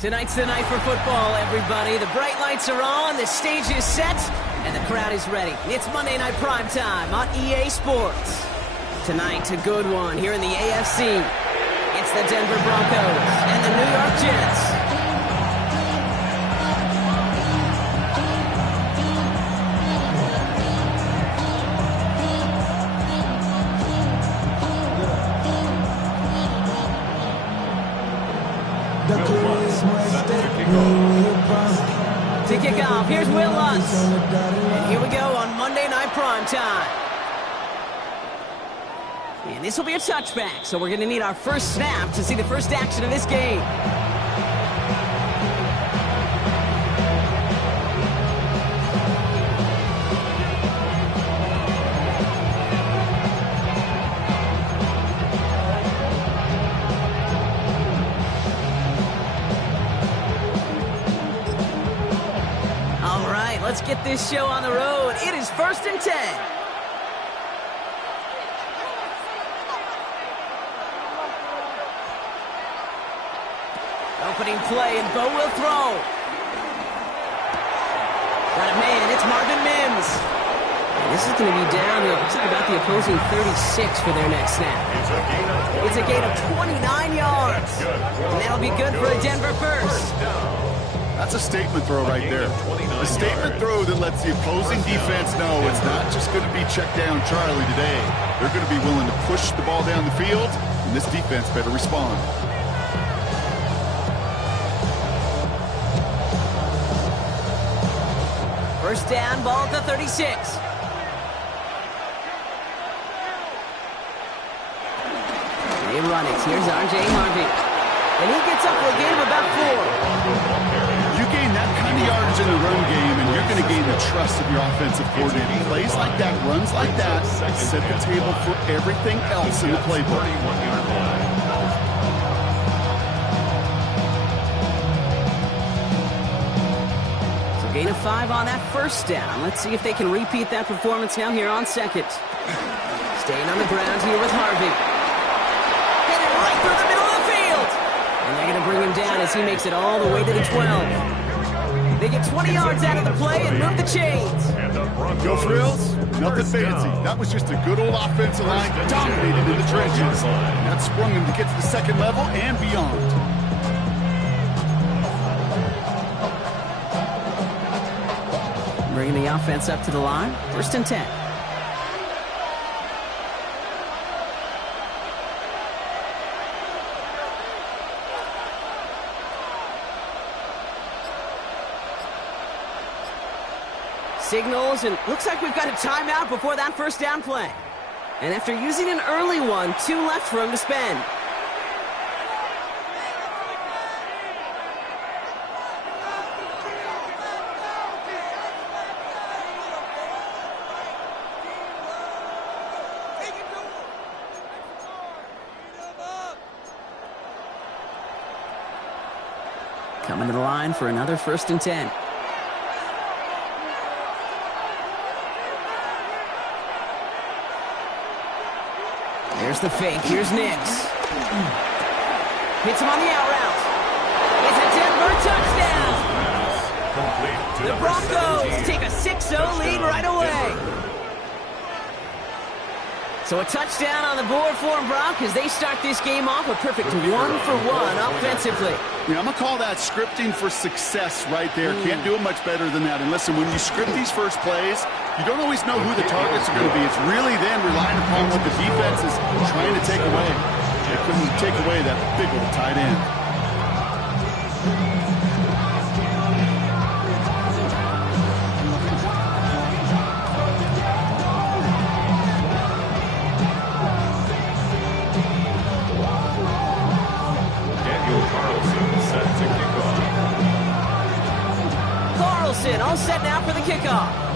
Tonight's the night for football, everybody. The bright lights are on, the stage is set, and the crowd is ready. It's Monday Night Primetime on EA Sports. Tonight, a good one here in the AFC. It's the Denver Broncos and the New York Jets. To kick off, here's Will Lutz. And here we go on Monday Night Primetime. And this will be a touchback, so we're going to need our first snap to see the first action of this game. Let's get this show on the road. It is 1st and 10. Opening play, and Bo will throw. Got a man, it's Marvin Mims. And this is going to be down, looks like about the opposing 36 for their next snap. It's a gain of 29 yards. And that'll be good for a Denver first. That's a statement throw right there. A statement throw that lets the opposing defense know it's not just going to be check down Charlie today. They're going to be willing to push the ball down the field, and this defense better respond. First down, ball at the 36. They run it. Here's R.J. Harvey. And he gets up for a gain of about 4. You gain that kind of yardage in the run game, and you're going to gain the trust of your offensive coordinator. Plays like that, runs like that, set the table for everything else in the playbook. So gain of 5 on that first down. Let's see if they can repeat that performance now here on second. Staying on the ground here with Harvey. Headed right through the middle of the field. And they're going to bring him down as he makes it all the way to the 12. They get 20 yards out of the play and move the chains. Go Frills, nothing fancy. That was just a good old offensive line dominated in the trenches. That sprung him to get to the second level and beyond. Bringing the offense up to the line. 1st and 10. Signals, and looks like we've got a timeout before that first down play. And after using an early one, 2 left for him to spend. Coming to the line for another 1st and 10. There's the fake. Here's Nix. Hits him on the out route. It's a Denver touchdown. The Broncos take a 6-0 lead right away. So a touchdown on the board for them, Brock, as they start this game off a perfect 1-for-1 offensively. Yeah, I'm going to call that scripting for success right there. Can't do it much better than that. And listen, when you script these first plays, you don't always know who the targets are going to be. It's really then relying upon what the defense is trying to take away. They couldn't take away that big old tight end. Carlson all set now for the kickoff.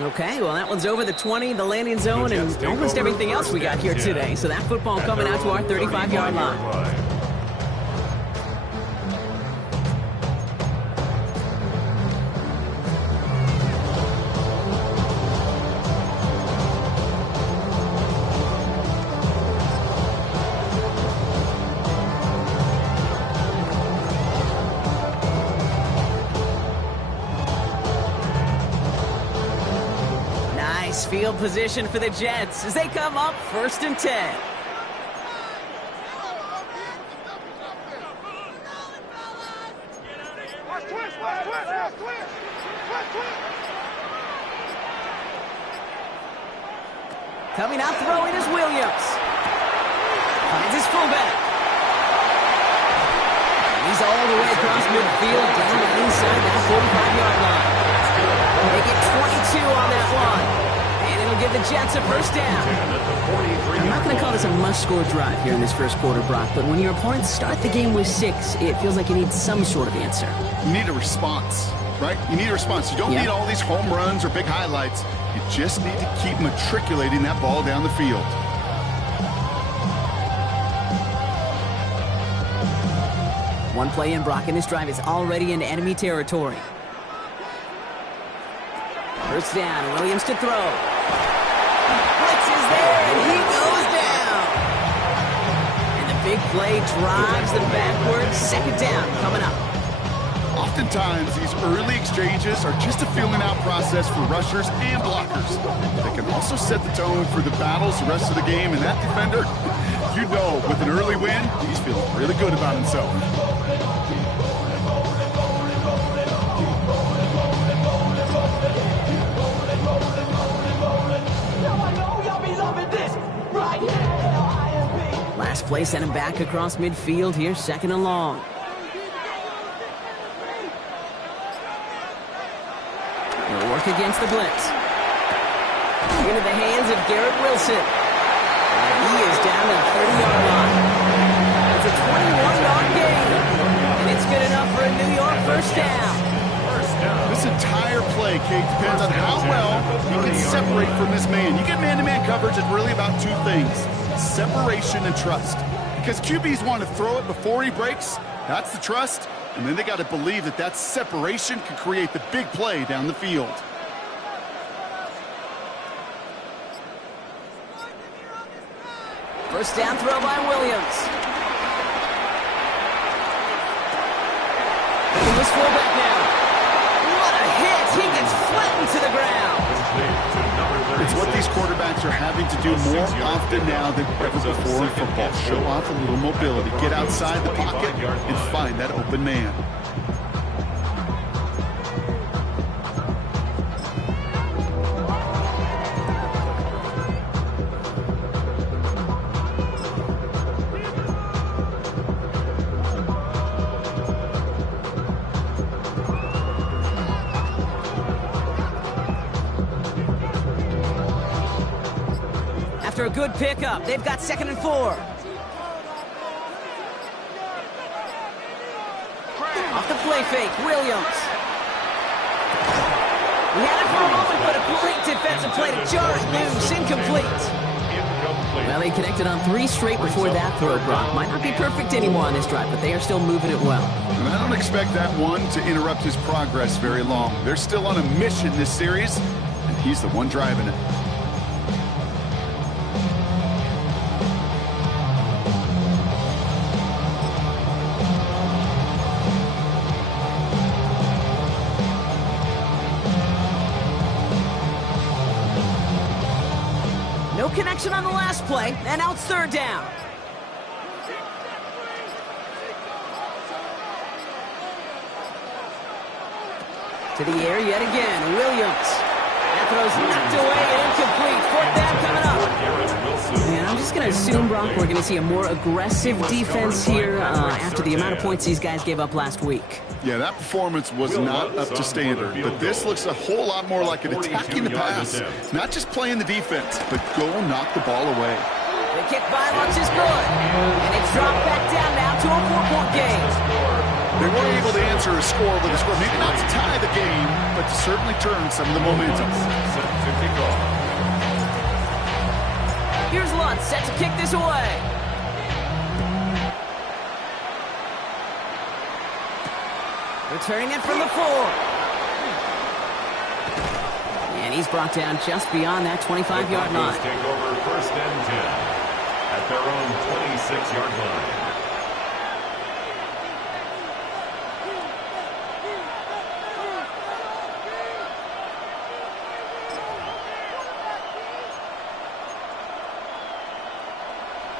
Okay, well, that one's over the 20, the landing zone, and almost everything else we got here today. So that football coming out to our 35-yard line. Nice field position for the Jets as they come up 1st and 10. Coming out throwing is Williams. Finds his fullback. And he's all the way across midfield down inside that 45-yard line. They get 22 on that one. And it'll give the Jets a 1st down. I'm not going to call this a must-score drive here in this first quarter, Brock, but when your opponents start the game with 6, it feels like you need some sort of answer. You need a response, right? You need a response. You don't need all these home runs or big highlights. You just need to keep matriculating that ball down the field. One play in, Brock, and this drive is already into enemy territory. 1st down, Williams to throw. Blitz is there, and he goes down. And the big play drives them backwards. 2nd down coming up. Oftentimes, these early exchanges are just a feeling out process for rushers and blockers. They can also set the tone for the battles the rest of the game, and that defender, you know, with an early win, he's feeling really good about himself. Last play sent him back across midfield here, 2nd and long. He'll work against the blitz. Into the hands of Garrett Wilson. And he is down to the 30-yard line. It's a 21-yard gain. And it's good enough for a New York 1st down. This entire play, Kate, depends on how well you can separate from this man. You get man-to-man coverage, it's really about 2 things: separation and trust. Because QBs want to throw it before he breaks. That's the trust. And then they got to believe that that separation can create the big play down the field. First down throw by Williams. He was fullback now. What a hit! He gets flattened to the ground. It's what these quarterbacks are having to do more often now than ever before in football. Show off a little mobility. Get outside the pocket and find that open man. After a good pickup, they've got 2nd and 4. Off the play fake, Williams. He had it for a moment, but a great defensive play to jar it loose. Incomplete. Well, they connected on 3 straight before that throw, Brock. Might not be perfect anymore on this drive, but they are still moving it well. And I don't expect that one to interrupt his progress very long. They're still on a mission this series, and he's the one driving it. No connection on the last play, and now it's 3rd down. To the air yet again, Williams. That throw's knocked away and incomplete. 4th down coming up. And I'm just going to assume, Brock, we're going to see a more aggressive defense here after the amount of points these guys gave up last week. Yeah, that performance was not up to standard, but this looks a whole lot more like an attacking the pass. Not just playing the defense, but go knock the ball away. The kick by Lutz is good, and it's dropped back down now to a 4-point game. They weren't able to answer a score with a score. Maybe not to tie the game, but to certainly turn some of the momentum. Here's Lutz set to kick this away. Returning it from the 4. And he's brought down just beyond that 25-yard line. Take over 1st and 10 at their own 26-yard line.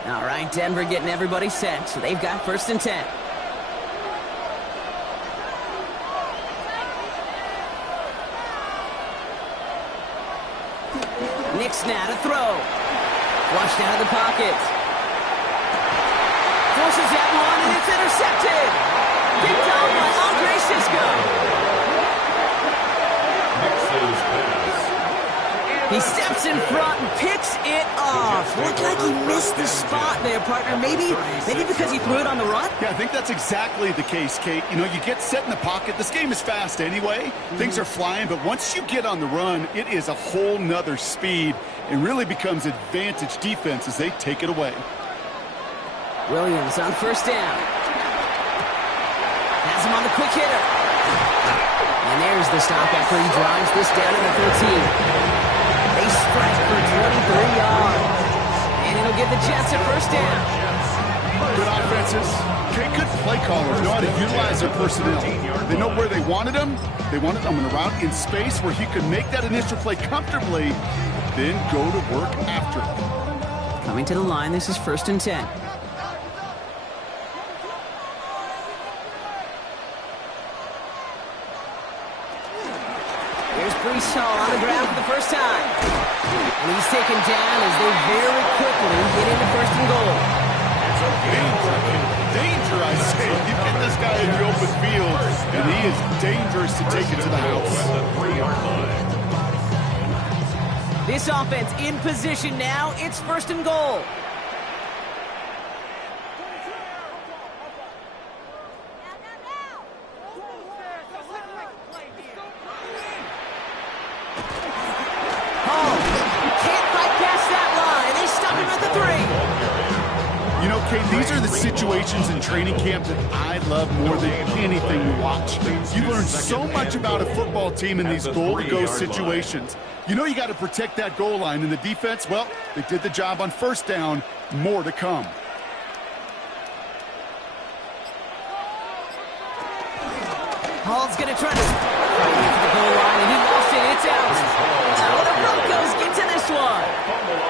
All right, Denver getting everybody set. So they've got 1st and 10. Nick's now to throw. Flushed out of the pocket. Forces that one, and it's intercepted. Picked off by Andre Sisco. He steps in front and picks it off. Looked like he missed the spot there, partner. Maybe because he threw it on the run? Yeah, I think that's exactly the case, Kate. You know, you get set in the pocket. This game is fast anyway. Things are flying, but once you get on the run, it is a whole nother speed. It really becomes advantage defense as they take it away. Williams on 1st down. Has him on the quick hitter. And there's the stop after he drives this down to the 13. They stretch for 23 yards. And it'll give the Jets a 1st down. Good offenses. Kate, good play callers know how to utilize their personnel. They know where they wanted them. They wanted them on a route in space where he could make that initial play comfortably, then go to work after it. Coming to the line, this is 1st and 10. Brees Hall on the ground for the 1st time. And he's taken down as they very quickly get into 1st and goal. Danger, I say. You get this guy in the open field, and he is dangerous to take it to the house. This offense in position now. It's 1st and goal. These are the situations in training camp that I love more than anything to watch. You learn so much about a football team in these goal-to-go situations. You know you got to protect that goal line, and the defense, well, they did the job on 1st down. More to come. Hall's going to try to get to the goal line, and he lost it. It's out. Now the Broncos get to this one.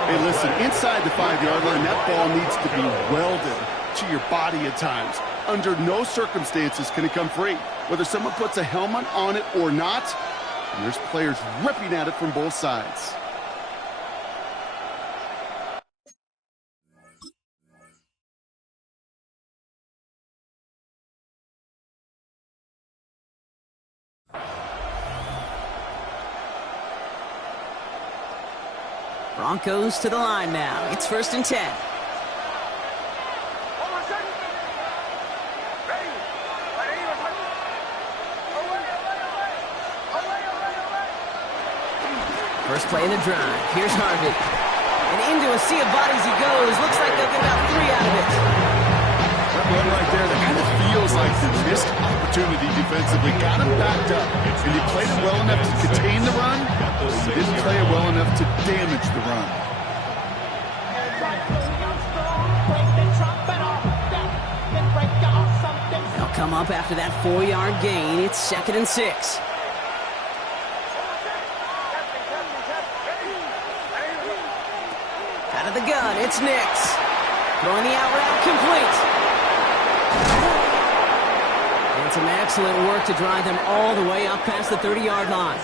Hey, listen, inside the 5-yard line, that ball needs to be welded to your body at times. Under no circumstances can it come free. Whether someone puts a helmet on it or not, and there's players ripping at it from both sides. Broncos to the line now. It's 1st and 10. First play of the drive. Here's Harvey. And into a sea of bodies he goes. Looks like they'll get about 3 out of it. That run right there, that kind of feels like the missed opportunity defensively. Got him backed up. And he played it well enough to contain the run. He didn't play it well enough to damage the run. They'll come up after that 4-yard gain. It's 2nd and 6. Out of the gun, it's Nix. Throwing the out route complete. And some excellent work to drive them all the way up past the 30-yard line.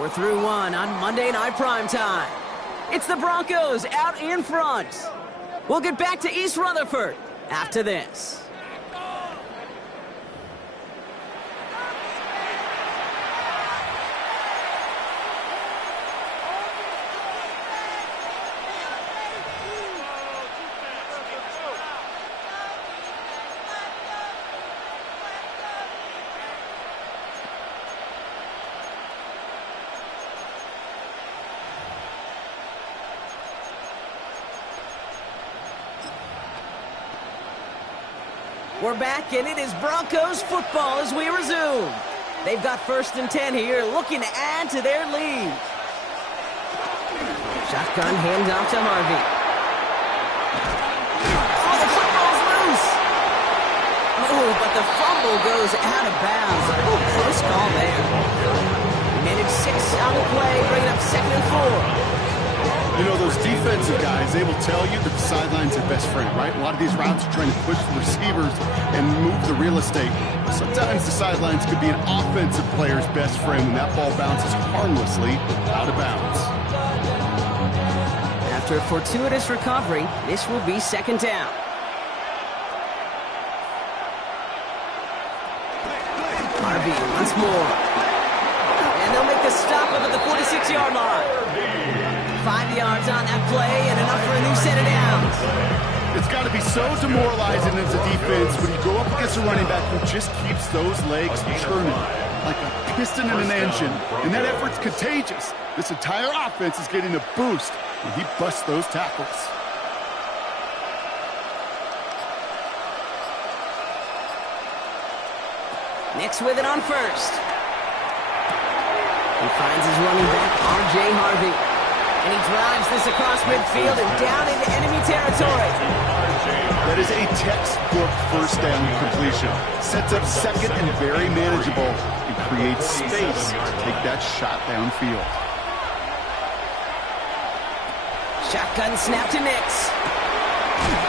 We're through one on Monday Night Primetime. It's the Broncos out in front. We'll get back to East Rutherford after this. We're back, and it is Broncos football as we resume. They've got 1st and 10 here, looking to add to their lead. Shotgun handoff to Harvey. Oh, the football's loose. Oh, but the fumble goes out of bounds. Oh, close call there. Minute 6 on the play, bringing up 2nd and 4. You know, those defensive guys, they will tell you that the sideline's their best friend, right? A lot of these routes are trying to push the receivers and move the real estate. Sometimes the sidelines could be an offensive player's best friend when that ball bounces harmlessly out of bounds. After a fortuitous recovery, this will be 2nd down. Harvey once more. And they'll make the stop up at the 46-yard line. 5 yards on that play and enough for a new set of downs. It's got to be so demoralizing as a defense when you go up against a running back who just keeps those legs churning like a piston in an engine. And that effort's contagious. This entire offense is getting a boost when he busts those tackles. Nix with it on 1st. He finds his running back, R.J. Harvey. And he drives this across midfield and down into enemy territory. That is a textbook first down completion. Sets up 2nd and very manageable and creates space to take that shot downfield. Shotgun snap to Nix.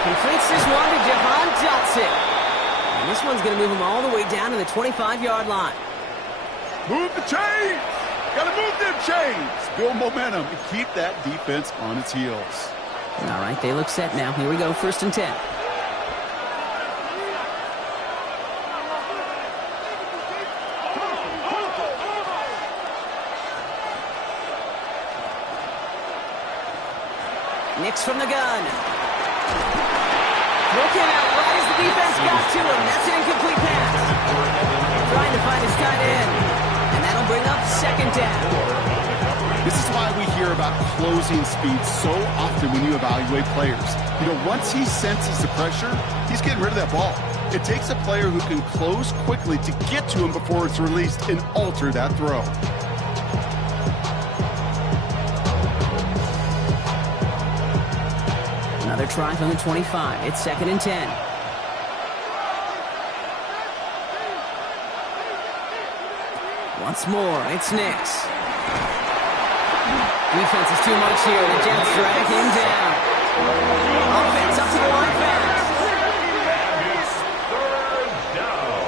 Completes this one to Javon Johnson. And this one's going to move him all the way down to the 25-yard line. Move the chains! Got to move them chains! Build momentum and keep that defense on its heels. All right, they look set now. Here we go, 1st and 10. Nix from the gun. Looking out right as the defense got to him. That's an incomplete pass. Trying to find his tight end. And that'll bring up 2nd down. This is why we hear about closing speed so often when you evaluate players. You know, once he senses the pressure, he's getting rid of that ball. It takes a player who can close quickly to get to him before it's released and alter that throw. Another try from the 25. It's 2nd and 10. Once more, it's Nix. Defense is too much here. The Jets drag him down. Offense up to the line fast. And it's 3rd down.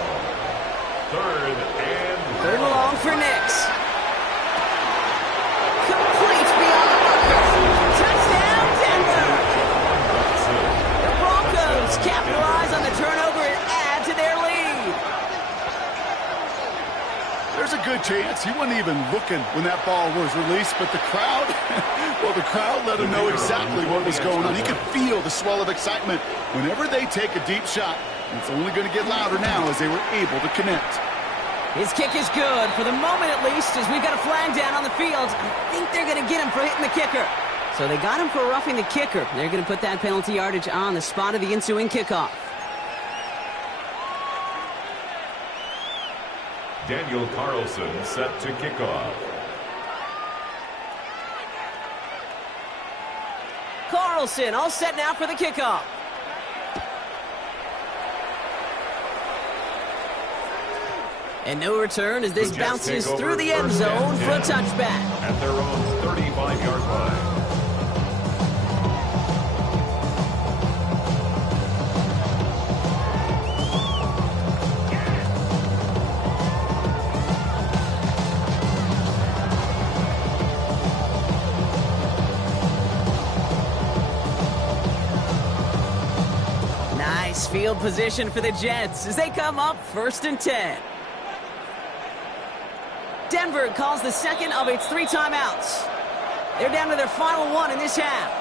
3rd and long for Nix. Complete beyond the marker. Touchdown, Denver. The Broncos capitalize on the turnover and add to their lead. There's a good chance he wasn't even looking when that ball was released, but the crowd, well, the crowd let him know exactly what was going on. He could feel the swell of excitement whenever they take a deep shot. And it's only going to get louder now as they were able to connect. His kick is good, for the moment at least, as we've got a flag down on the field. I think they're going to get him for hitting the kicker. So they got him for roughing the kicker. They're going to put that penalty yardage on the spot of the ensuing kickoff. Daniel Carlson set to kick off. Carlson all set now for the kickoff. And no return as this bounces through the end zone for a touchback. At their own 35-yard line. Nice field position for the Jets as they come up 1st and 10. Denver calls the second of its 3 timeouts. They're down to their final one in this half.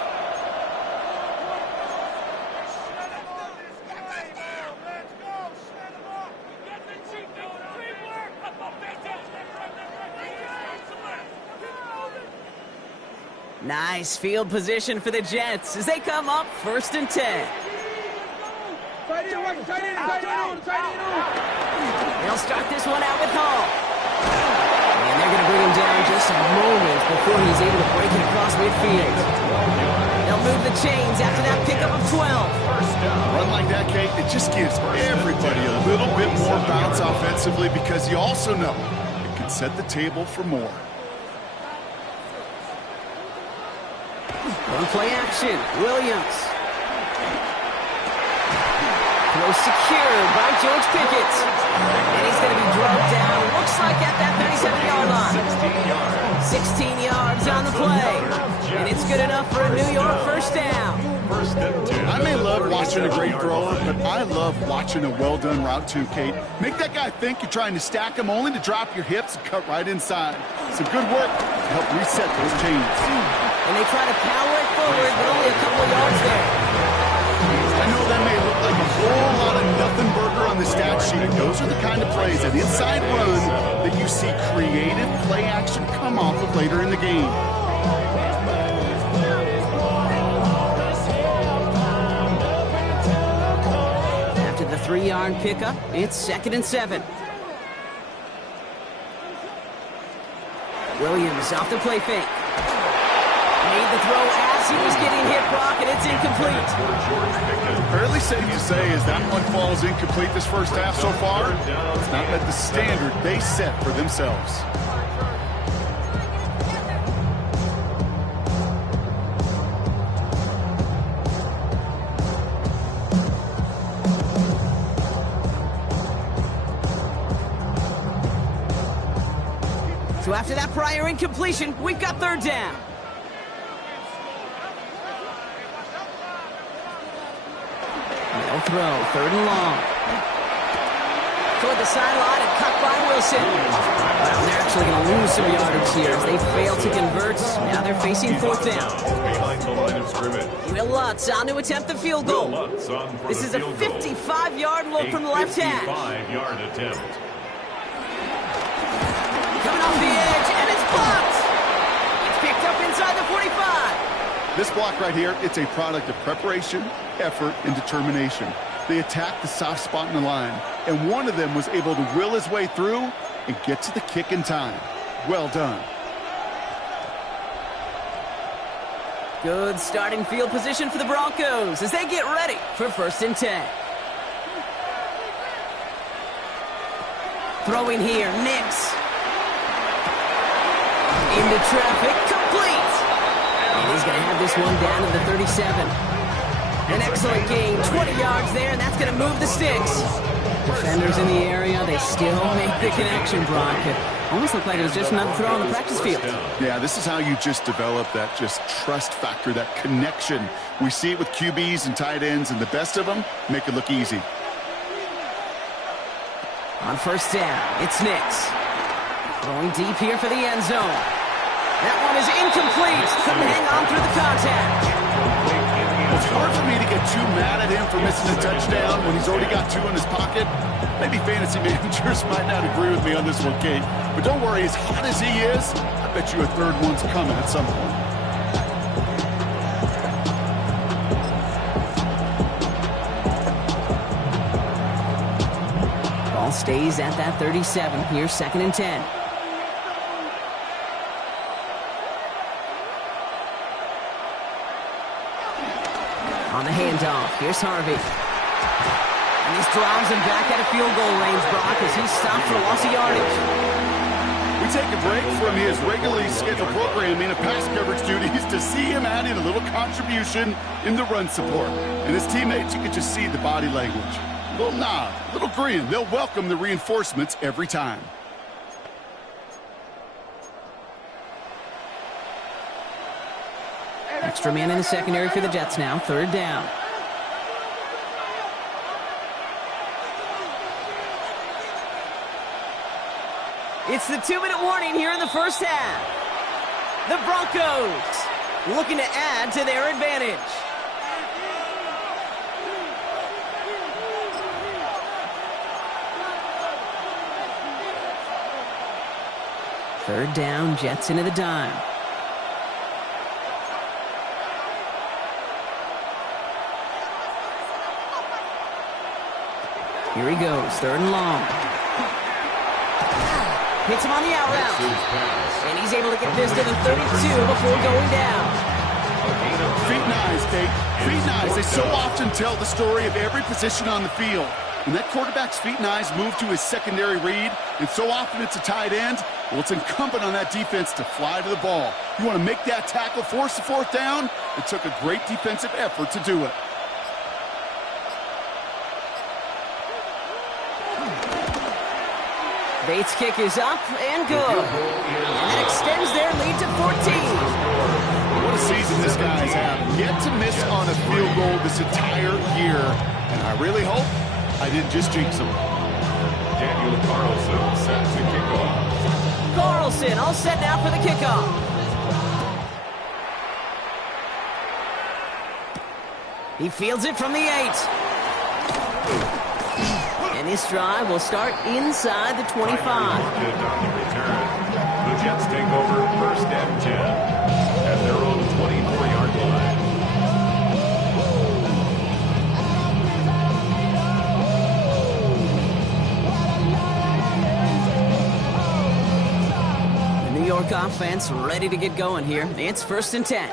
Nice field position for the Jets as they come up 1st and 10. They'll start this one out with Hall. And they're going to bring him down just a moment before he's able to break it across midfield. They'll move the chains after that pickup of 12. A run like that Kate, it just gives everybody a little bit more bounce offensively because you also know it can set the table for more. On play action, Williams. Throw secured by George Pickett. And he's going to be drugged down, looks like at that 37-yard line. 16 yards on the play. And it's good enough for a New York first down. I may love watching a great thrower, but I love watching a well-done route too, Kate. Make that guy think you're trying to stack him only to drop your hips and cut right inside. Some good work to help reset those chains. And they try to power it forward, but only a couple of yards there. I know that may look like a whole lot of nothing burger on the stat sheet. Those are the kind of plays, an inside run, that you see creative play action come off of later in the game. After the 3-yard pickup, it's 2nd and 7. Williams off the play fake. Made the throw as he was getting hit, Brock, and it's incomplete. Fairly safe to say as that one falls incomplete this first half so far. It's not met the standard they set for themselves. So after that prior incompletion, we've got 3rd down. No throw, 3rd and long. Toward the sideline and cut by Wilson. Well, they're actually going to lose some yardage here as they fail to convert. Now they're facing 4th down. Will Lutz on to attempt the field goal. This is a 55-yard look from the left hash. 55-yard attempt. Coming off the edge, and it's blocked. It's picked up inside the 45. This block right here, it's a product of preparation, effort, and determination. They attacked the soft spot in the line, and one of them was able to will his way through and get to the kick in time. Well done. Good starting field position for the Broncos as they get ready for 1st and 10. Throwing here, Nix. Into traffic, complete. And he's going to have this one down to the 37. An excellent gain, 20 yards there, and that's going to move the sticks. Defenders in the area, they still make the connection, Brock. It almost looked like it was just another throw on the practice field. Yeah, this is how you just develop that just trust factor, that connection. We see it with QBs and tight ends, and the best of them make it look easy. On 1st down, it's Nix. Going deep here for the end zone. That one is incomplete. Couldn't hang on through the contact. It's hard for me to get too mad at him for missing a touchdown when he's already got 2 in his pocket. Maybe fantasy managers might not agree with me on this one, Kate. But don't worry, as hot as he is, I bet you a 3rd one's coming at some point. Ball stays at that 37. Here's 2nd and 10. On the handoff, here's Harvey. And this drives him back at a field goal range, Brock, as he stopped for loss of yardage. We take a break from his regularly scheduled programming of pass coverage duties to see him add in a little contribution in the run support. And his teammates, you can just see the body language. A little nod, a little grin. They'll welcome the reinforcements every time. Extra man in the secondary for the Jets now. 3rd down. It's the 2-minute warning here in the first half. The Broncos looking to add to their advantage. Third down, Jets into the dime. Here he goes, 3rd and long. Hits him on the out route. And he's able to get this to the 32 before going down. Feet Feet and eyes, Kate. Feet and eyes. They so often tell the story of every position on the field. When that quarterback's feet and eyes move to his secondary read, and so often it's a tight end, well, it's incumbent on that defense to fly to the ball. You want to make that tackle, force the fourth down? It took a great defensive effort to do it. Bates' kick is up and good. And that extends their lead to 14. What a season this guy's having. Yet to miss on a field goal this entire year. And I really hope I didn't just jinx him. Daniel Carlson set to kick off. Carlson all set now for the kickoff. He fields it from the 8. And this drive will start inside the 25. On the return. The Jets take over first and 10 at their own 24-yard line. The New York offense ready to get going here. It's first and 10.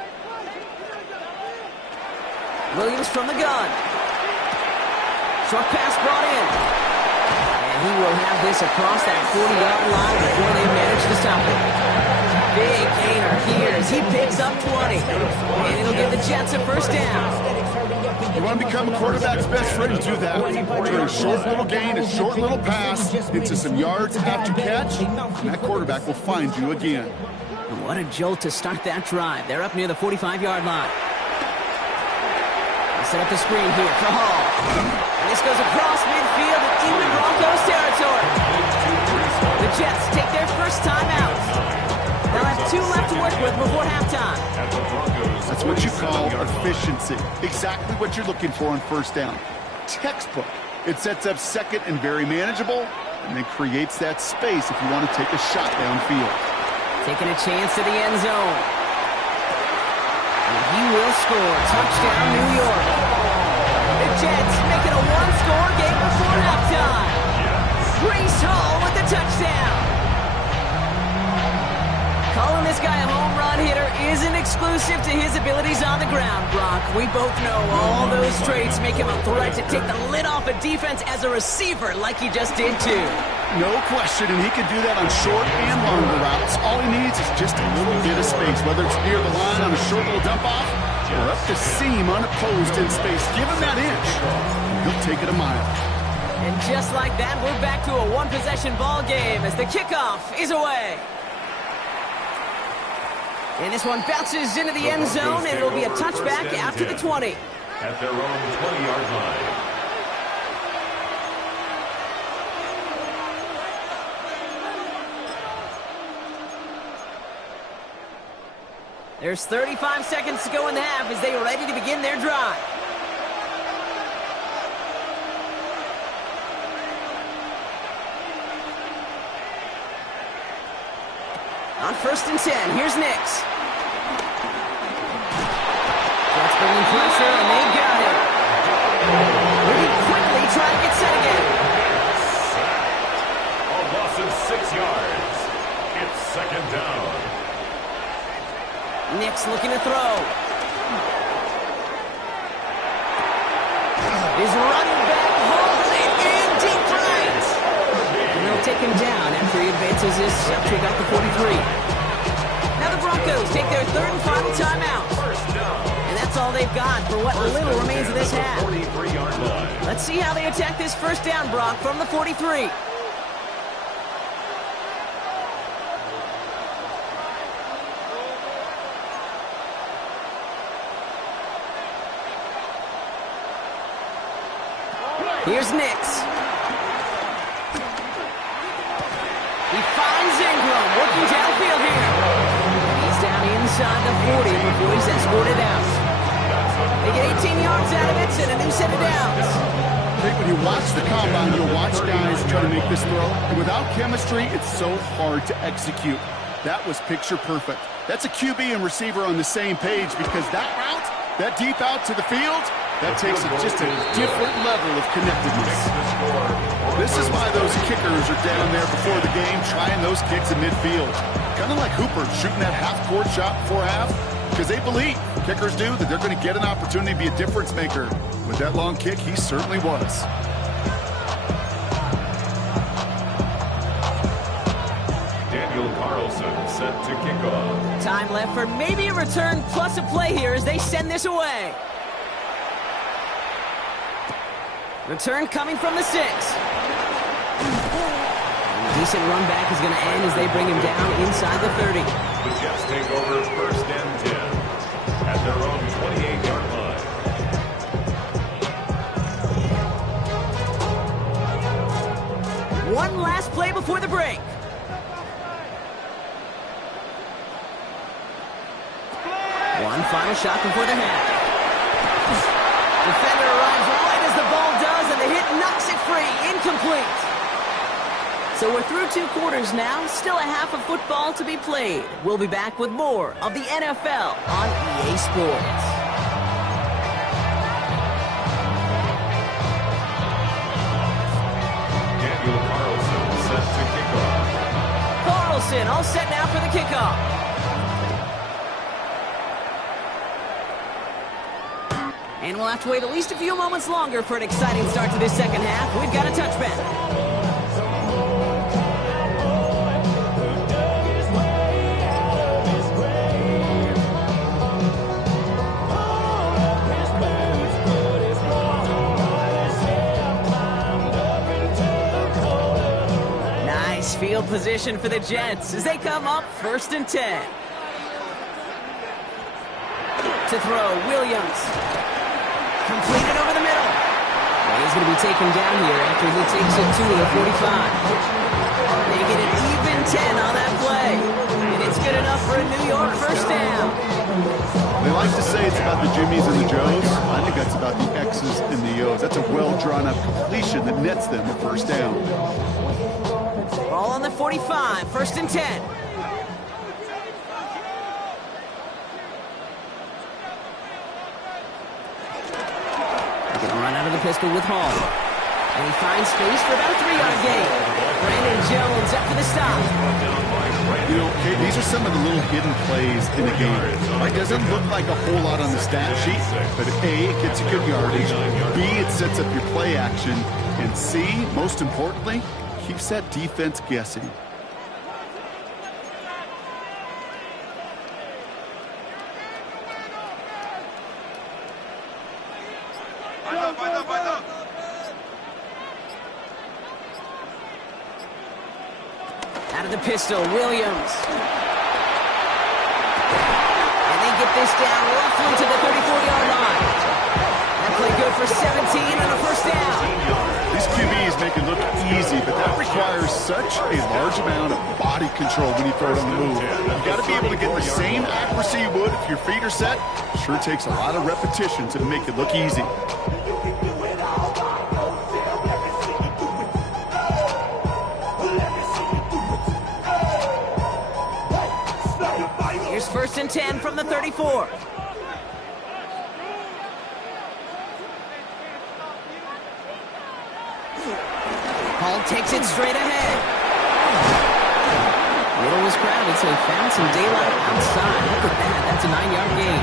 Williams from the gun. Short pass brought in. And he will have this across that 40-yard line before they manage to stop it. Big gainer here as he picks up 20. And it'll give the Jets a first down. You want to become a quarterback's best friend, do that. Turn a short little gain, a short little pass into some yards after catch, and that quarterback will find you again. And what a jolt to start that drive. They're up near the 45-yard line. They set up the screen here for Hall. And this goes across midfield and into Broncos territory. The Jets take their first time out. They'll have 2 left to work with before halftime. That's what you call efficiency. Exactly what you're looking for on first down. Textbook. It sets up second and very manageable, and then creates that space if you want to take a shot downfield. Taking a chance to the end zone. And he will score. Touchdown, New York. The Jets make it a one-score game before halftime. Breece Hall with the touchdown. Calling this guy a home run hitter isn't exclusive to his abilities on the ground, Brock. We both know all those traits make him a threat to take the lid off a defense as a receiver like he just did too. No question, and he can do that on short and longer routes. All he needs is just a little bit of space, whether it's near the line on a short little dump-off or up the seam unopposed in space. Give him that inch, and he'll take it a mile. And just like that, we're back to a one-possession ball game as the kickoff is away. And this one bounces into the end zone, and it'll be a touchback after the 20. At their own 20-yard line. There's 35 seconds to go in the half as they are ready to begin their drive. On first and 10, here's Nix. Jets bringing pressure, and they got him. Moving quickly, trying to get set again. A loss of 6 yards. It's second down. Nix looking to throw. His running back holds it in deep right. And they'll take him down after he advances this up to about the 43. Now the Broncos take their third and final timeout. And that's all they've got for what little remains of this half. Let's see how they attack this first down, Brock, from the 43. Here's Nix. He finds Ingram working downfield here. He's down inside the 40 before he's escorted out. They get 18 yards out of it and a new set of downs. I think when you watch the combine, you'll watch guys try to make this throw. And without chemistry, it's so hard to execute. That was picture perfect. That's a QB and receiver on the same page because that route, that deep out to the field, that takes just a different level of connectedness. This is why those kickers are down there before the game trying those kicks in midfield. Kind of like Hooper shooting that half-court shot before half. because they believe, kickers do, that they're going to get an opportunity to be a difference maker. With that long kick, he certainly was. Set to kick off. Time left for maybe a return plus a play here as they send this away. Return coming from the 6. Decent run back is going to end as they bring him down inside the 30. The Jets take over first and 10 at their own 28-yard line. One last play before the break. One final shot before the half. Defender arrives right as the ball does, and the hit knocks it free. Incomplete. So we're through 2 quarters now. Still a half of football to be played. We'll be back with more of the NFL on EA Sports. Daniel Carlson set to kick off. Carlson all set now for the kickoff. And we'll have to wait at least a few moments longer for an exciting start to this second half. We've got a touchback. Nice field position for the Jets as they come up first and 10. To throw, Williams. Completed over the middle. Well, he's going to be taken down here after he takes it to the 45. They get an even 10 on that play. And it's good enough for a New York first down. They like to say it's about the Jimmies and the Joes. I think that's about the X's and the O's. That's a well-drawn-up completion that nets them a first down. Ball on the 45, first and 10. Run out of the pistol with Hall. And he finds space for about a 3-yard gain. Brandon Jones up for the stop. You know, these are some of the little hidden plays in the game. It doesn't look like a whole lot on the stat sheet, but A, it gets you good yardage. B, it sets up your play action. And C, most importantly, keeps that defense guessing. Out of the pistol, Williams. And they get this down roughly to the 34-yard line. That play good for 17 and a first down. These QBs make it look easy, but that requires such a large amount of body control when you throw it on the move. You got to be able to get the same accuracy you would if your feet are set. Sure takes a lot of repetition to make it look easy. Here's first and 10 from the 34. Hall takes it straight ahead. Middle was crowded, so he found some daylight outside. Look at that. That's a 9-yard gain.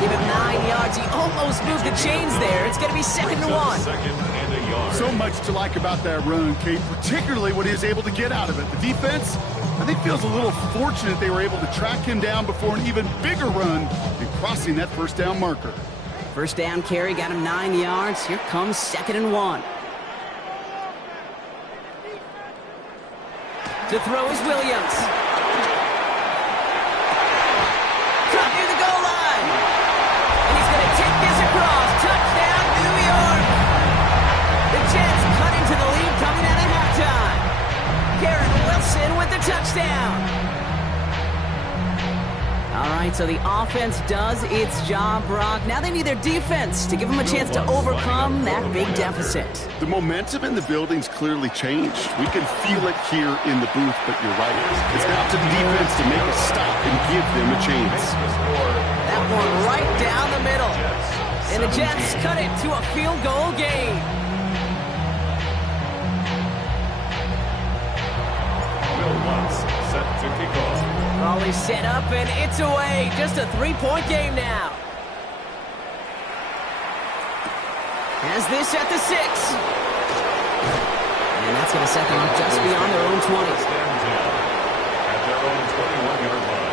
Give him 9 yards. He almost moved the chains there. It's going to be 2nd and 1. So much to like about that run, Kate, particularly what he was able to get out of it. The defense, I think, feels a little fortunate they were able to track him down before an even bigger run and crossing that first down marker. First down carry got him 9 yards. Here comes 2nd and 1. To throw is Williams. Cut near the goal line. And he's going to take this across. Touchdown, New York. The Jets cut into the lead coming out of halftime. Garrett Wilson with the touchdown. All right, so the offense does its job, Brock. Now they need their defense to give them a chance to overcome that big deficit. The momentum in the building's clearly changed. We can feel it here in the booth, but you're right. It's now to the defense to make a stop and give them a chance. That one right down the middle. And the Jets cut it to a field goal game. Will Lutz set to kick off. Ball is set up, and it's away. Just a three-point game now. Has this at the 6. And that's going to set them up just beyond their own 20. At their own 21-yard line.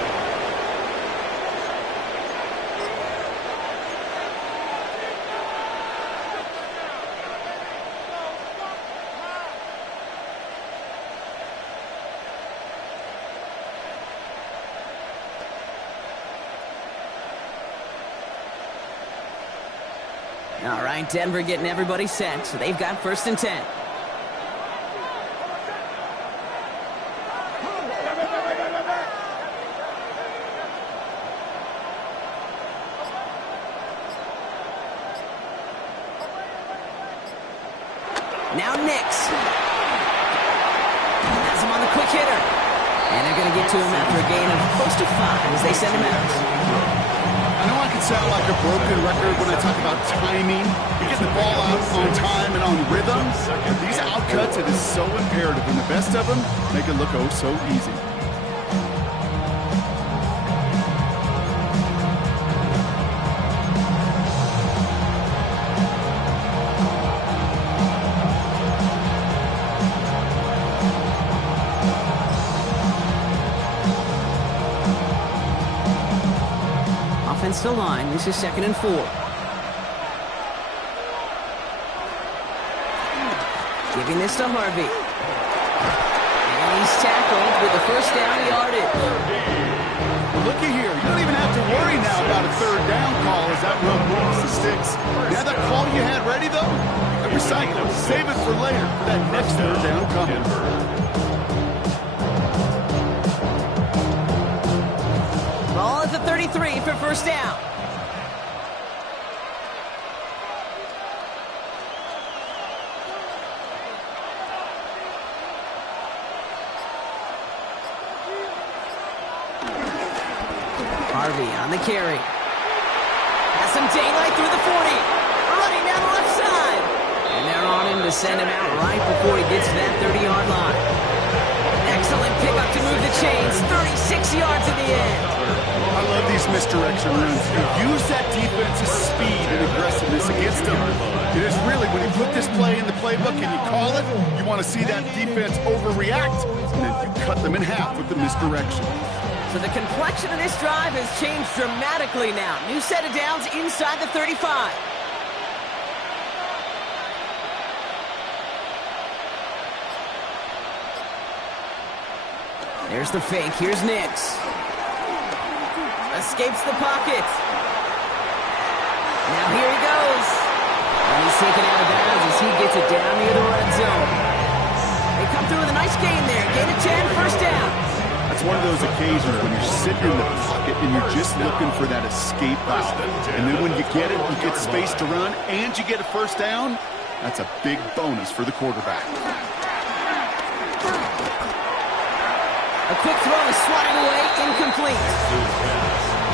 All right, Denver getting everybody set. So they've got 1st and 10. Now Nix. Has him on the quick hitter. And they're going to get to him after a gain of close to 5 as they send him out. I know I can sound like a broken record when I talk about timing. You get the ball out on time and on rhythm. These outcuts, it is so imperative. And the best of them make it look oh so easy. Offensive line. This is 2nd and 4. Giving this to Harvey. And he's tackled with the 1st down yardage. Well, looky here. You don't even have to worry now about a 3rd down call as that run moves the sticks. Now that call you had ready, though, recycle it. Save it for later for that next 3rd down coming. Ball at the 33 for 1st down. Harvey on the carry. Has some daylight through the 40. Running down the left side. And they're on him to send him out right before he gets to that 30-yard line. Excellent pickup to move the chains. 36 yards in the end. I love these misdirection runs. You use that defense's speed and aggressiveness against them. It is really, when you put this play in the playbook and you call it, you want to see that defense overreact, and then you cut them in half with the misdirection. So the complexion of this drive has changed dramatically now. New set of downs inside the 35. There's the fake. Here's Nix. Escapes the pocket. Now here he goes. And he's taken out of bounds as he gets it down near the red zone. They come through with a nice gain there. Gain of 10, 1st down. That's one of those occasions when you're sitting in the pocket and you're just looking for that escape route. And then when you get it, you get space to run, and you get a 1st down. That's a big bonus for the quarterback. A quick throw is swatted away, incomplete.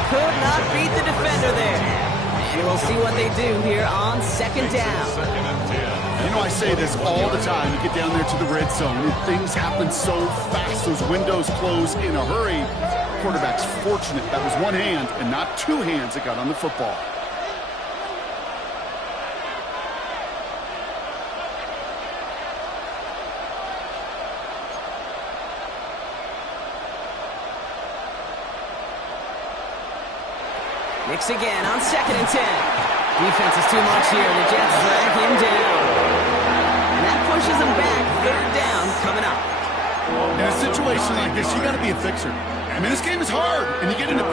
Could not beat the defender there. And we'll see what they do here on 2nd down. You know, I say this all the time. You get down there to the red zone, and things happen so fast. Those windows close in a hurry. Quarterback's fortunate that was one hand and not 2 hands that got on the football. Nix again on 2nd and 10. Defense is too much here. The Jets drag him down. And that pushes him back. 3rd down coming up. In a situation like this, you got to be a fixer. I mean, this game is hard. And you get into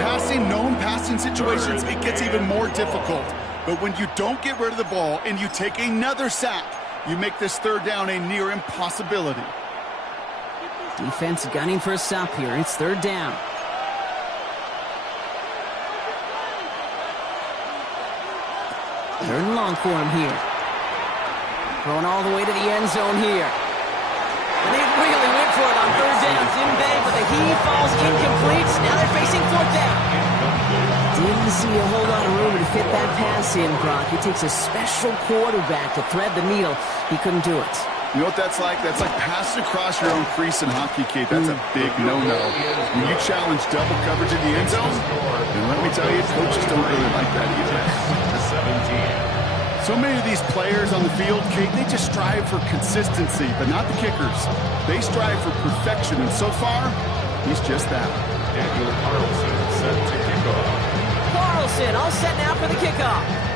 known passing situations, it gets even more difficult. But when you don't get rid of the ball and you take another sack, you make this 3rd down a near impossibility. Defense gunning for a stop here. It's 3rd down. Third and long for him here. Throwing all the way to the end zone here. And they really went for it on 3rd down, didn't they? But the heave falls incomplete. Now they're facing 4th down. Didn't see a whole lot of room to fit that pass in, Brock. It takes a special quarterback to thread the needle. He couldn't do it. You know what that's like? That's like passing across your own crease in hockey, Kate. That's a big no-no. When you challenge double coverage in the end zone, and let me tell you, coaches don't really like that either. 17. So many of these players on the field, Kate, they just strive for consistency, but not the kickers. They strive for perfection, and so far, he's just that. Daniel Carlson set to kick off. Carlson all set now for the kickoff.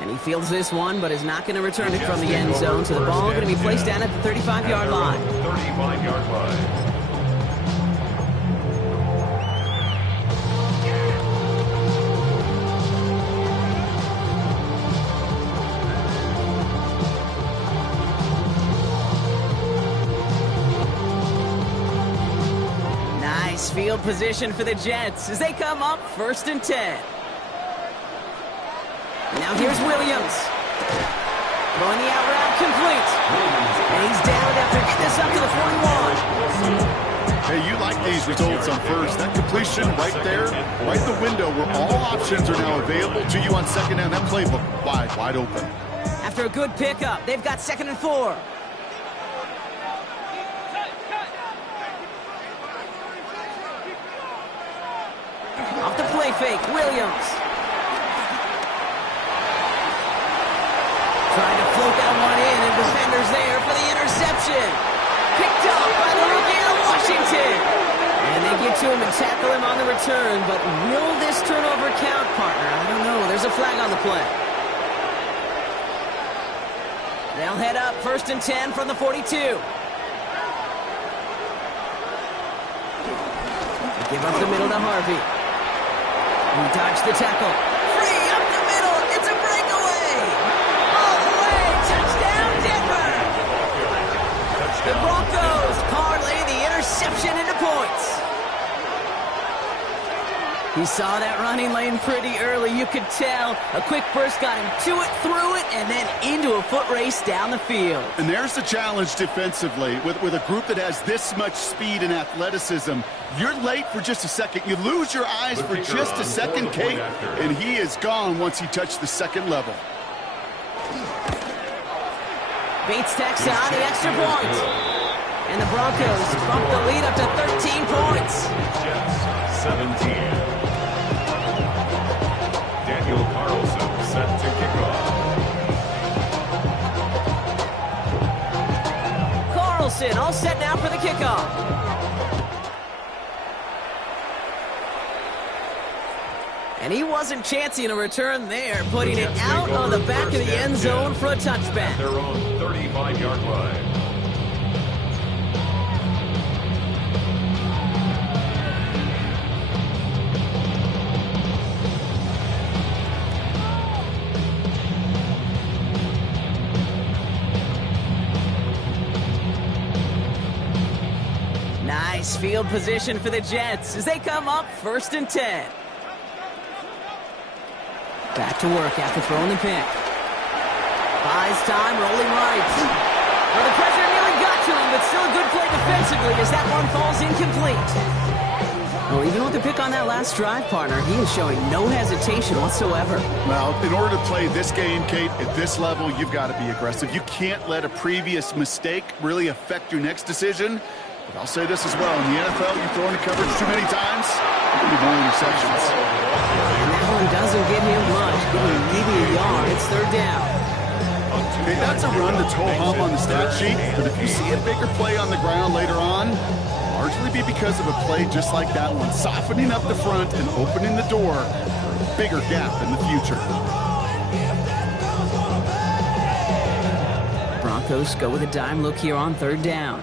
And he fields this one, but is not going to return it from the end zone. So the ball going to be placed down at the 35-yard line. 35-yard line. Nice field position for the Jets as they come up 1st and 10. Now here's Williams. Throwing the out route complete. And he's down after getting this up to the 41. Hey, you like these results on first. That completion right there, right the window where all options are now available to you on second down. That playbook wide open. After a good pickup, they've got 2nd and 4. Off the play fake, Williams. Trying to float that one in, and defenders there for the interception. Picked up by the rookie out of Washington. And they get to him and tackle him on the return, but will this turnover count, partner? I don't know. There's a flag on the play. They'll head up 1st and 10 from the 42. They give up the middle to Harvey. He dodged the tackle. Free up the middle. It's a breakaway. All the way. Touchdown, Denver. The Broncos parlay the interception into points. He saw that running lane pretty early. You could tell. A quick burst got him to it, through it, and then into a foot race down the field. And there's the challenge defensively. With a group that has this much speed and athleticism, you're late for just a second. You lose your eyes for just a second, Kate, and he is gone once he touched the second level. Bates tacks on the extra point. And the Broncos bump the lead up to 13 points. Jets, 17. Daniel Carlson set to kick off. Carlson all set now for the kickoff. And he wasn't chancing a return there, putting it out on the back of the end zone for a touchback. Their own 35-yard line. Nice field position for the Jets as they come up 1st and 10. Back to work after throwing the pick. Buys time, rolling right. Well, the pressure nearly got to him, but still a good play defensively as that one falls incomplete. Well, even with the pick on that last drive, partner, he is showing no hesitation whatsoever. Well, in order to play this game, Kate, at this level, you've got to be aggressive. You can't let a previous mistake really affect your next decision. But I'll say this as well. In the NFL, you throw into coverage too many times, you'll be more interceptions. And that one doesn't get him much. Give him maybe a yard. It's 3rd down. Okay, that's a run that's ho-hum on the stat sheet, but if you see a bigger play on the ground later on, largely be because of a play just like that one, softening up the front and opening the door for a bigger gap in the future. Broncos go with a dime look here on 3rd down.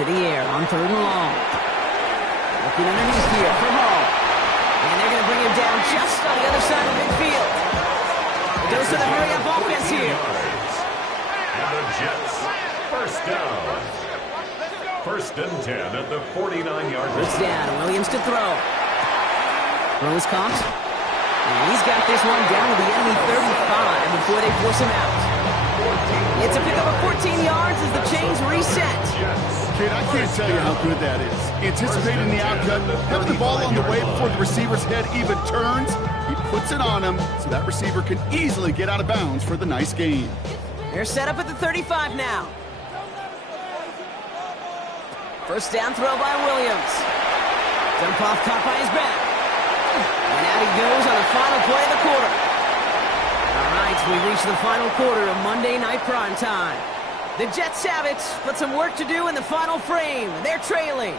To the air on 3rd and long. Looking underneath here for Hall. And they're going to bring him down just on the other side of midfield. It goes to the hurry-up offense here. And the Jets, 1st down. 1st and 10 at the 49-yard line. It's down, and Williams to throw. Throws caught. And he's got this one down to the enemy 35 before they force him out. It's a pickup of 14 yards as the chains reset. Jets. Kid, I can't tell you how good that is. Anticipating the outcut, having the ball on the way before the receiver's head even turns, he puts it on him so that receiver can easily get out of bounds for the nice gain. They're set up at the 35 now. First down throw by Williams. Dump off caught by his back. And out he goes on the final play of the quarter. All right, we've reached the final quarter of Monday Night Prime Time. The Jets have it, but some work to do in the final frame. They're trailing.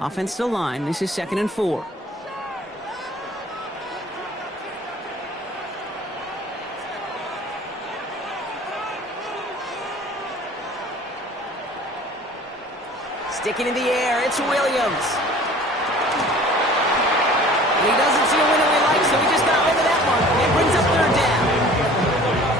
Offensive line, this is 2nd and 4. Sticking in the air, it's Williams. And he doesn't see a window he likes, so he just got rid of that one. It brings up 3rd down.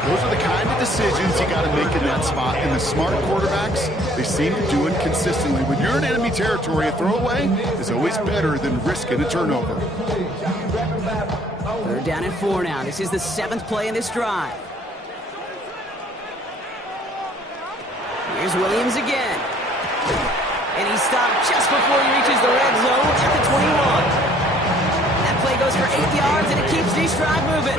Those are the kind of decisions you got to make in that spot. And the smart quarterbacks, they seem to do it consistently. When you're in enemy territory, a throwaway is always better than risking a turnover. 3rd down and 4 now. This is the 7th play in this drive. Here's Williams again. And he stopped just before he reaches the red zone at the 21. That play goes for 8 yards, and it keeps this drive moving.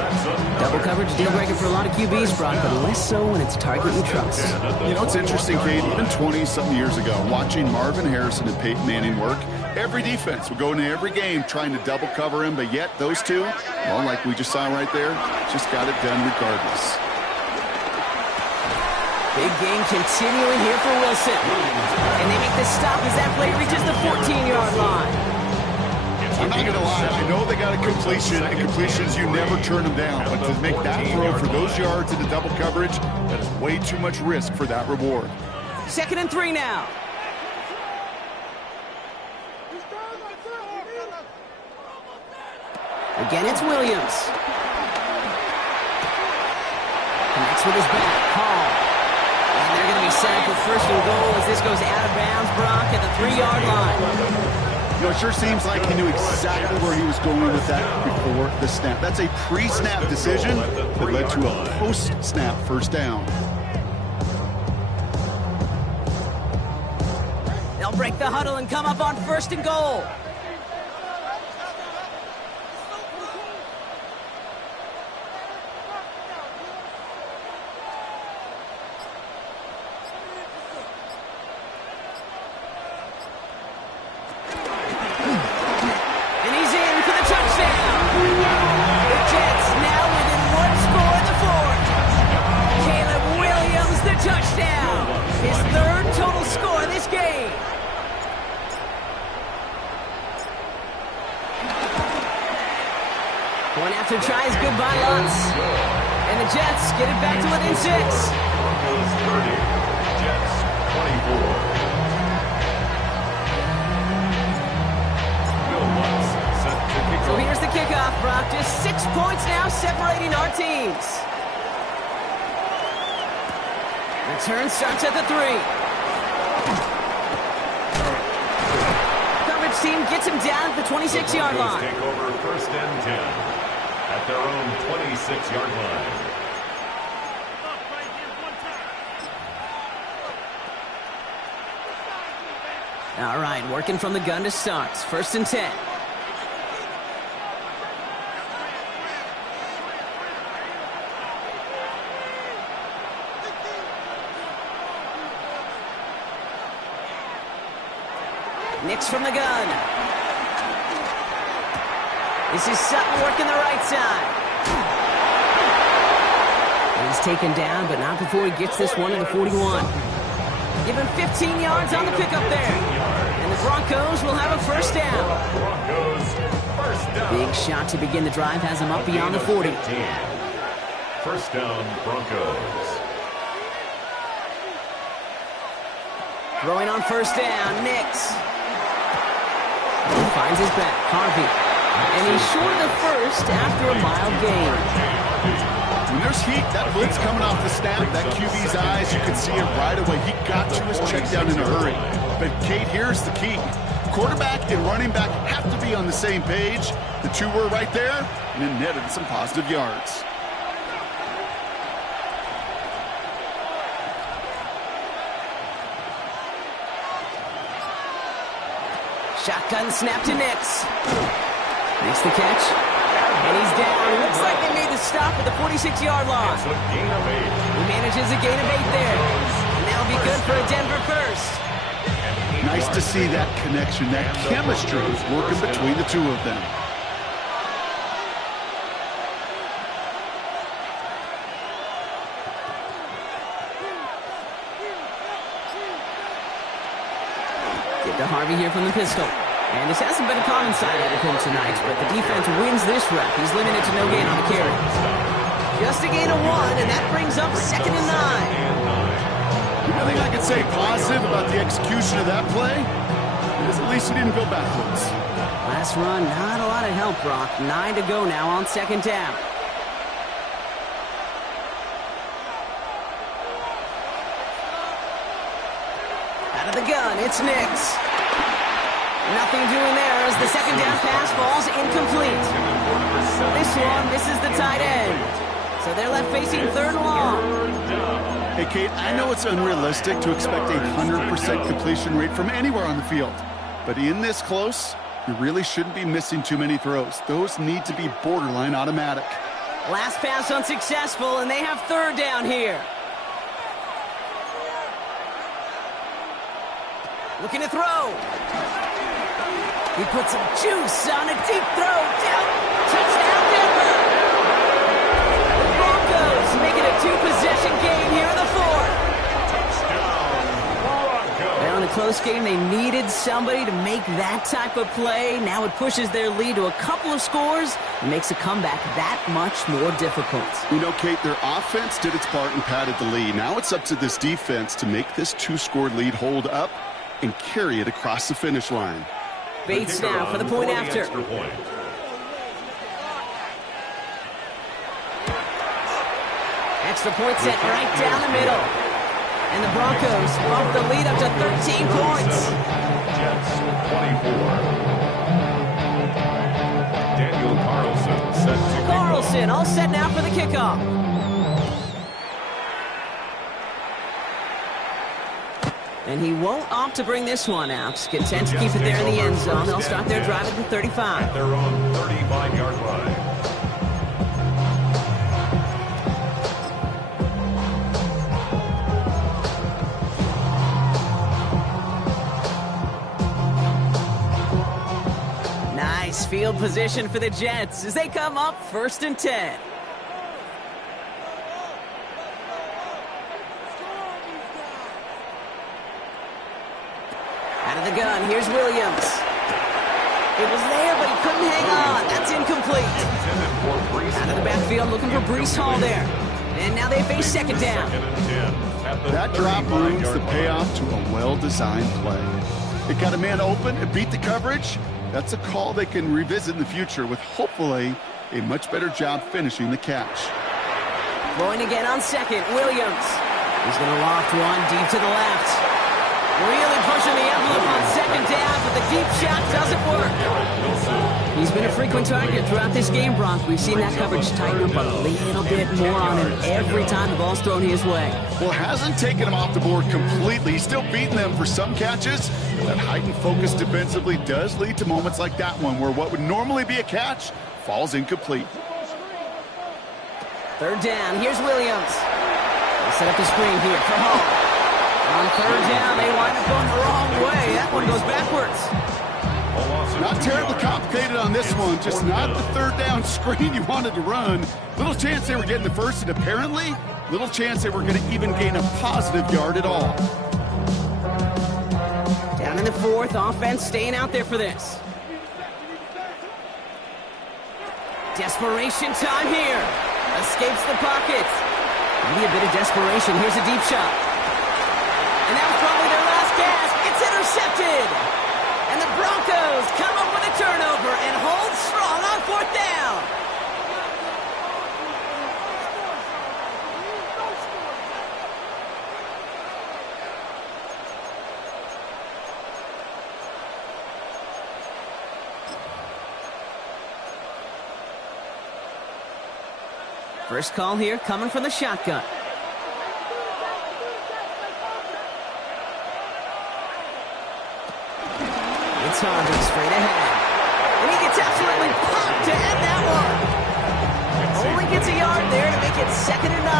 Double coverage deal breaker for a lot of QBs, Brock, but less so when it's a target you trust. You know, it's interesting, Kate, even 20-something years ago, watching Marvin Harrison and Peyton Manning work, every defense would go into every game trying to double cover him, but yet those two, well, like we just saw right there, just got it done regardless. Big game continuing here for Wilson. And they make the stop as that play reaches the 14-yard line. I'm not going to lie, I know they got a completion, and completions, you never turn them down. But to make that throw for those yards into double coverage, that is way too much risk for that reward. 2nd and 3 now. Again, it's Williams. Connects with his back. Hall. And they're going to be set up with 1st and goal as this goes out of bounds, Brock, at the 3-yard line. You know, it sure seems like he knew exactly where he was going with that before the snap. That's a pre-snap decision that led to a post-snap 1st down. They'll break the huddle and come up on 1st and goal. After tries goodbye lots. And the Jets get it back to within 6. Broncos 30, Jets 24. Bill Lutz set to kick off. So here's the kickoff, Brock. Just 6 points now separating our teams. Return starts at the 3. Coverage team gets him down at the 26-yard line. Take over 1st and 10. At their own 26-yard line. All right, working from the gun to start. 1st and 10. Nix from the gun. This is Sutton working the right side. And he's taken down, but not before he gets this one to the 41. Give him 15 yards on the pickup there. And the Broncos will have a 1st down. Broncos, 1st down. Big shot to begin the drive has him up beyond the 40. 1st down, Broncos. Throwing on 1st down, Nix. Finds his back, Harvey. And he's short of the first after a mild gain. When there's heat, that blitz coming off the snap, that QB's eyes, you can see it right away. He got to his check down in a hurry. But, Kate, here's the key. Quarterback and running back have to be on the same page. The two were right there, and it netted some positive yards. Shotgun snap to Nix. Makes the catch. And he's down. Looks like they made the stop at the 46-yard line. He manages a gain of 8 there. And that'll be good for a Denver first. Nice to see that connection, that chemistry working between the two of them. Get to Harvey here from the pistol. And this hasn't been a common side of him tonight, but the defense wins this rep. He's limited to no gain on the carry. Just a gain of 1, and that brings up 2nd and 9. The thing I can say positive about the execution of that play is at least he didn't go backwards. Last run, not a lot of help, Brock. 9 to go now on 2nd down. Out of the gun, it's Nix. Nothing doing there as the 2nd down pass falls incomplete. This one misses the tight end. So they're left facing 3rd and long. Hey, Kate, I know it's unrealistic to expect a 100% completion rate from anywhere on the field. But in this close, you really shouldn't be missing too many throws. Those need to be borderline automatic. Last pass unsuccessful, and they have 3rd down here. Looking to throw. He puts some juice on a deep throw. Down. Touchdown, Denver. The Broncos make it a 2-possession game here in the 4th. Well, in a close game, they needed somebody to make that type of play. Now it pushes their lead to a couple of scores and makes a comeback that much more difficult. You know, Kate, their offense did its part and padded the lead. Now it's up to this defense to make this 2-score lead hold up and carry it across the finish line. Bates now for the point after. Extra point set right down the middle. And the Broncos bump the lead up to 13 points. Jets 24. Daniel Carlson set to Carlson all set now for the kickoff. And he won't opt to bring this one out. Content to keep it there in the end zone. They'll start their drive at the 35. At their own 35-yard line. Nice field position for the Jets as they come up 1st and 10. The gun, here's Williams. It was there, but he couldn't hang on. That's incomplete. Out of the backfield, looking for Breece Hall there. And now they face 2nd down. That drop ruins the payoff to a well-designed play. It got a man open, it beat the coverage. That's a call they can revisit in the future with hopefully a much better job finishing the catch. Going again on 2nd, Williams. He's going to loft one deep to the left. Really pushing the envelope on 2nd down, but the deep shot doesn't work. He's been a frequent target throughout this game, Bronk. We've seen that coverage tighten up a little bit more on him every time the ball's thrown his way. Well, it hasn't taken him off the board completely. He's still beating them for some catches. That heightened focus defensively does lead to moments like that one where what would normally be a catch falls incomplete. 3rd down, here's Williams. They set up the screen here for Hall. On 3rd down, they wind up going the wrong way. That one goes backwards. Not terribly complicated on this one. Just not the 3rd down screen you wanted to run. Little chance they were getting the first, and apparently, little chance they were going to even gain a positive yard at all. Down in the 4th, offense staying out there for this. Desperation time here. Escapes the pocket. Maybe a bit of desperation. Here's a deep shot. And that was probably their last gasp. It's intercepted. And the Broncos come up with a turnover and hold strong on 4th down. First call here coming from the shotgun. It's Harvey straight ahead. And he gets absolutely popped to end that one. Only gets a yard there to make it 2nd and 9.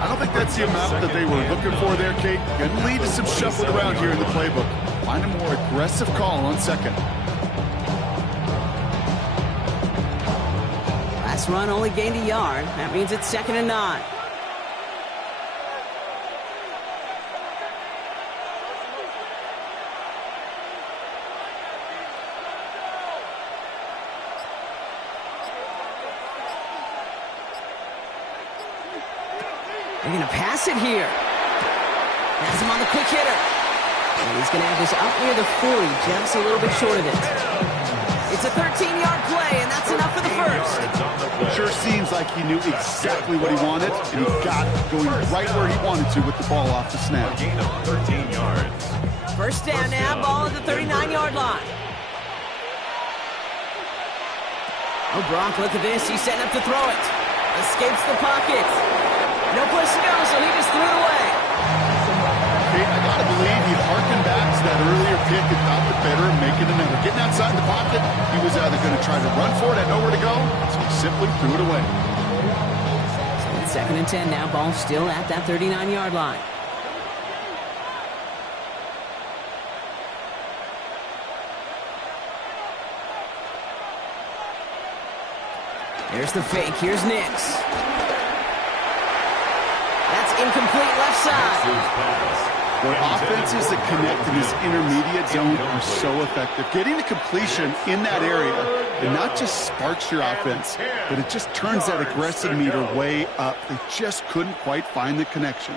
I don't think that's the amount that they were looking for there, Kate. Going to lead to some shuffling around here in the playbook. Find a more aggressive call on 2nd. Last run only gained a yard. That means it's 2nd and 9. They're going to pass it here. Has him on the quick hitter. And he's going to have this up near the 40, just a little bit short of it. It's a 13-yard play, and that's enough for the first. It sure seems like he knew exactly what he wanted, and he got going right where he wanted to with the ball off the snap. A gain of 13 yards. First down now, ball at the 39-yard line. Oh, Bronk, look at this. He's setting up to throw it. Escapes the pocket. No place to go, so he just threw it away. Okay, I gotta believe he harkened back to that earlier pick and thought it better and make it another. Getting outside the pocket, he was either going to try to run for it, had nowhere to go, so he simply threw it away. So it's 2nd and 10 now, ball still at that 39-yard line. There's the fake. Here's Nix. That's incomplete left side. Where offenses that connect in this intermediate zone are so effective. Getting the completion in that area, it not just sparks your offense, but it just turns that aggressive meter way up. They just couldn't quite find the connection.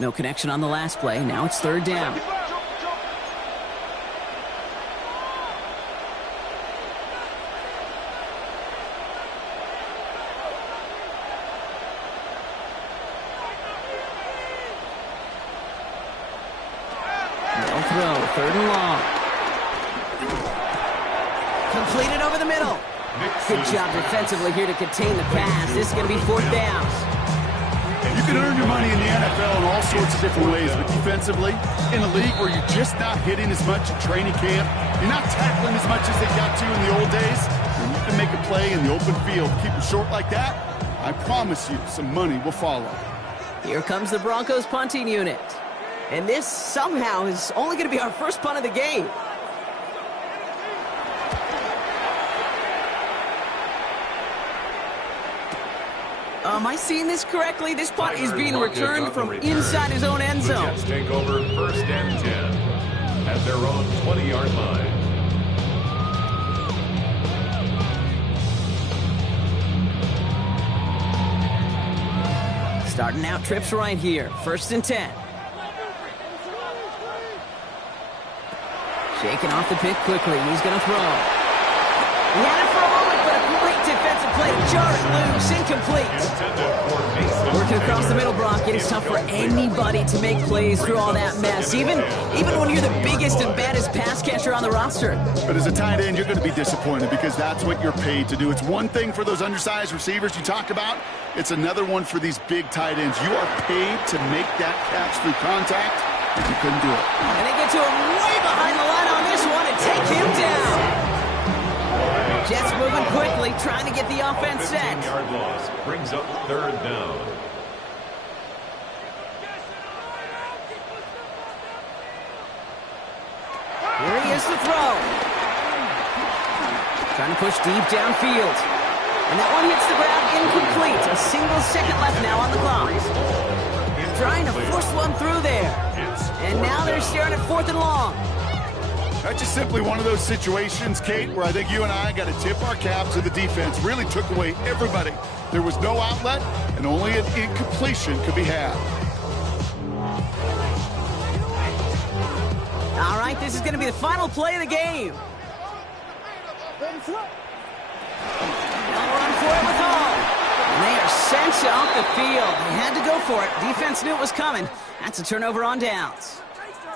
No connection on the last play. Now it's 3rd down. No throw. 3rd and long. Completed over the middle. Good job defensively here to contain the pass. This is going to be 4th down. You can earn your money in the NFL in all sorts of different ways, but defensively, in a league where you're just not hitting as much in training camp, you're not tackling as much as they got to in the old days, when you can make a play in the open field, keep it short like that, I promise you some money will follow. Here comes the Broncos punting unit. And this somehow is only going to be our first punt of the game. Am I seeing this correctly? This punt is being returned from inside his own end zone. Jets take over 1st and 10 at their own 20-yard line. Starting out trips right here. 1st and 10. Shaking off the pick quickly. He's going to throw. He had it for a moment, but a great defensive play to jar it loose. Incomplete. Working across the middle, Brock. It is tough for anybody to make plays through all that mess, even when you're the biggest and baddest pass catcher on the roster. But as a tight end, you're going to be disappointed because that's what you're paid to do. It's one thing for those undersized receivers you talk about. It's another one for these big tight ends. You are paid to make that catch through contact, and you couldn't do it. And they get to him way behind the line on this one and take him down. Jets moving quickly, trying to get the offense set. 15-yard loss brings up 3rd down. Here he is to throw. Trying to push deep downfield. And that one hits the ground incomplete. A single second left now on the clock. Trying to force one through there. And now they're staring at 4th and long. That's just simply one of those situations, Kate, where I think you and I got to tip our cap to the defense. Really took away everybody There was no outlet, and only an incompletion could be had. All right, this is going to be the final play of the game. They'll run for it with Hall. And they are sent off the field. They had to go for it. Defense knew it was coming. That's a turnover on downs.